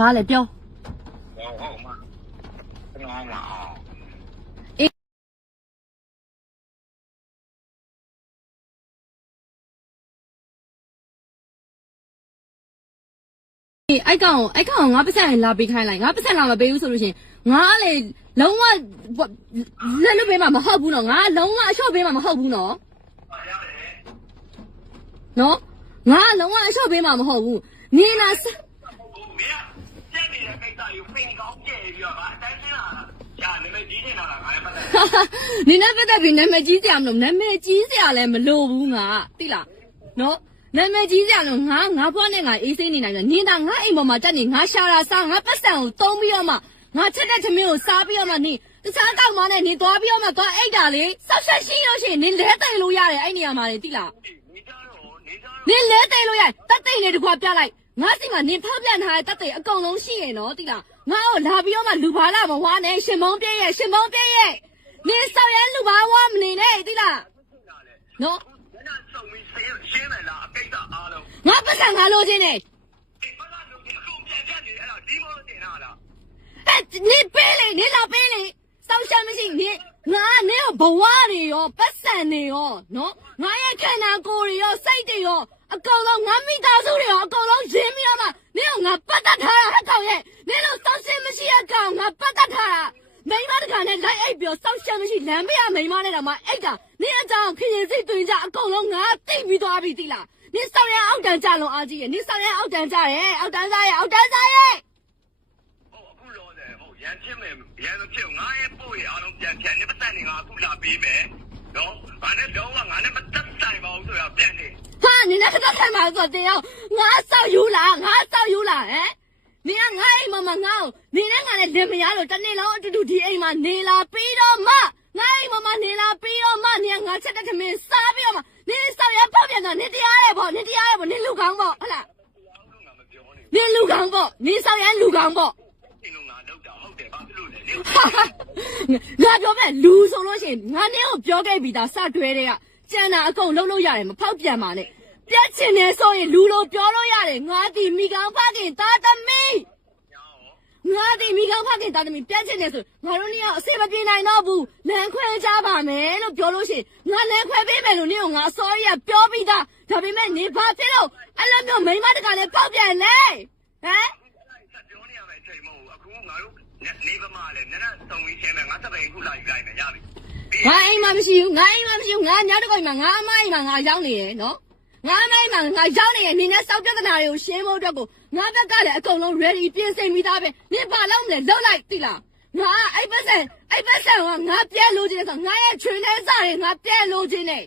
ဘာလဲပြောဟုတ်မှာကျွန်တော်မှာအိုက်ကောင်ငါပတ်စံလာပေးခိုင်းလိုက်ငါပတ်စံလာမပေးဘူးဆိုလို့ရှင်ငါကလေလုံးဝလက်လွတ်ပေးမှာမဟုတ်ဘူးနော်ငါလုံးဝအလျှော့ပေးမှာမဟုတ်ဘူးနော်နော်ငါလုံးဝအလျှော့ပေးမှာမဟုတ်ဘူးနေနာမင်းကြက်နေတဲ့ကိစ္စကိုဖိန်ကောင်းပြည့်ပြီးတော့အတိုင်းချင်းလာတာနာမည်ကြီးနေတာလားငါလည်းပတ်သက်နေနဲ့ပတ်သက်ပြီးနာမည်ကြီးစရာမလိုနာမည်ကြီးစရာလည်းမလိုဘူးငါသိလားနော်နာမည်ကြီးစရာလို့ငါဖွားနဲ့ငါအေးစိမ့်နေနိုင်တယ်နေတာငါအိမ်ပေါ်မှာတက်နေငါရှာတာစားငါပတ်စံကိုတုံးပြီးတော့မှငါချက်တဲ့သမင်းကိုစားပြီးတော့မှနေတခြားကောက်မနဲ့နေသွားပြီးတော့မှသွားအိတ်တာလေဆောက်ဆက်ရှိလို့ရှိရင်နေလဲတိုင်လို့ရတယ်အဲ့နေရာမှာလေသိလားနေလဲတိုင်လို့ရတက်တိတ်လေးတကွာပြလိုက်ငါစီမှာနေဖောက်ပြန်ထားတဲ့တက်တိတ်အကုန်လုံးရှိရနော်သိလားငါ့ကိုလာပြီးတော့မှလူပါလာမဝါနဲ့ရှင်မုံပြည့်ရဲ့နေဆောက်ရလူပါဝါမနေနဲ့သိလားနော်ရှင်းမယ်လားအကိစ္စအားလုံးငါပတ်စံငါလိုချင်တယ်ပတ်စံလိုချင်အခုပြန်ချက်နေအဲ့တော့ဒီမို့တင်တာလားနေပေးလေနေလာပေးလေစောက်ရှမ်းမရှိနေငါနေဘဝတွေရောပတ်စံတွေရောနော်ငါရဲ့ခန္ဓာကိုယ်တွေရောစိတ်တွေရောအကုန်လုံးငါမိသားစုတွေရောအကုန်လုံးရင်းပြီးတော့မှနေငါပတ်သက်ထားတာဟဲ့ကောင်ရဲ့နေလို့စောက်ရှမ်းမရှိတဲ့ကောင်ငါပတ်သက်ထားတာမိမတကနဲ့လိုက်အိပ်ပြီးစောက်ရှမ်းမရှိလမ်းပေးရမိမနဲ့တော့မှအိတ်တာနေအကြောင်းခရင်စိတ်တွင်ကြအကုန်လုံးငါသိပြီးသွားပြီသိလားနေဆောင်ရအောက်တန်းကြလုံးအားကြီးရဲ့နေဆောင်ရအောက်တန်းကြရဲ့အောက်တန်းစားရဲ့ဟုတ်အခုလောတယ်ဟုတ်ရန်ချင်းမယ်ရန်ချင်းငါရဲ့ပို့ရအားလုံးပြန်ပြန်နေပတ်သက်နေငါအခုလာပေးမယ်နော်ငါနဲ့တော့ငါနဲ့မတက်ဆိုင်ပါဘူးဆိုတော့ပြန်နေဟာနေနဲ့တက်ဆိုင်ပါဆိုတင်အောင်ငါဆောက်ယူလားဟမ်နေကငါအိမ်မှာငါ့ကိုနေနဲ့ငါနဲ့လင်မရလို့တနေ့လုံးအတူတူဒီအိမ်မှာနေလာပြီးတော့မှငါအိမ်မှာနေလာပြီးတော့မှနေငါချက်တဲ့သမင်းစားပြီးတော့မှနေဆောက်ရပေါက်ပြန်တော့နေတရားရဲ့ပေါ့နေလူကောင်းပေါ့ဟုတ်လားနေလူကောင်းပေါ့နေဆောက်ရလူကောင်းပေါ့ဒီလိုငါလောက်တာဟုတ်တယ်ဘာဖြစ်လို့လဲငါပြောမယ်လူဆိုလို့ရှိရင်ငါနေကိုပြောခဲ့ပြီးသားစတွဲတဲ့ကကျန်တာအကုန်လုံးရတယ်မဖောက်ပြန်ပါနဲ့ပြတ်ချင်နေဆိုရင်လူလိုပြောလို့ရတယ်ငါဒီမိကောင်းဖခင်သားသမီးငါဒီမိကောင်းဖခင်သားသမီးပြတ်ချင်နေဆိုငါတို့နေအောင်အစေမပြေနိုင်တော့ဘူးလမ်းခွဲကြပါမယ်လို့ပြောလို့ရှိရင်ငါလမ်းခွဲပေးမယ်လို့နေအောင်ငါ sorry ကပြောပြီးသားဒါပေမဲ့နေဘာဖြစ်လို့အဲ့လိုမျိုးမိမတကလည်းပေါက်ပြန်လဲဟမ်ပြောနေရမယ်အချိန်မဟုတ်အခုငါတို့နေပမာလဲနည်းနည်းစုံပြီးရှင်းမယ်ငါစပိန်ခုလာယူလိုက်မယ်ရပြီငါအိမ်မှာမရှိဘူးငါညတကောမှာငါအမအိမ်မှာငါရောက်နေရယ်နော်ငါမိုင်းမှာငါရောက်နေရင်နေနဲ့စောက်ပြဿနာတွေကိုရှင်းဖို့အတွက်ကိုငါဘက်ကလည်းအကုန်လုံး ready ပြင်ဆင်ပြီးသားပဲနေဘာလုပ်မလဲလုပ်လိုက်သိလားငါအဲ့ပတ်စံကငါပြဲလို့ခြင်းဆိုငါရဲ့ချွေးနေစားတွေငါပြဲလို့ခြင်းနေ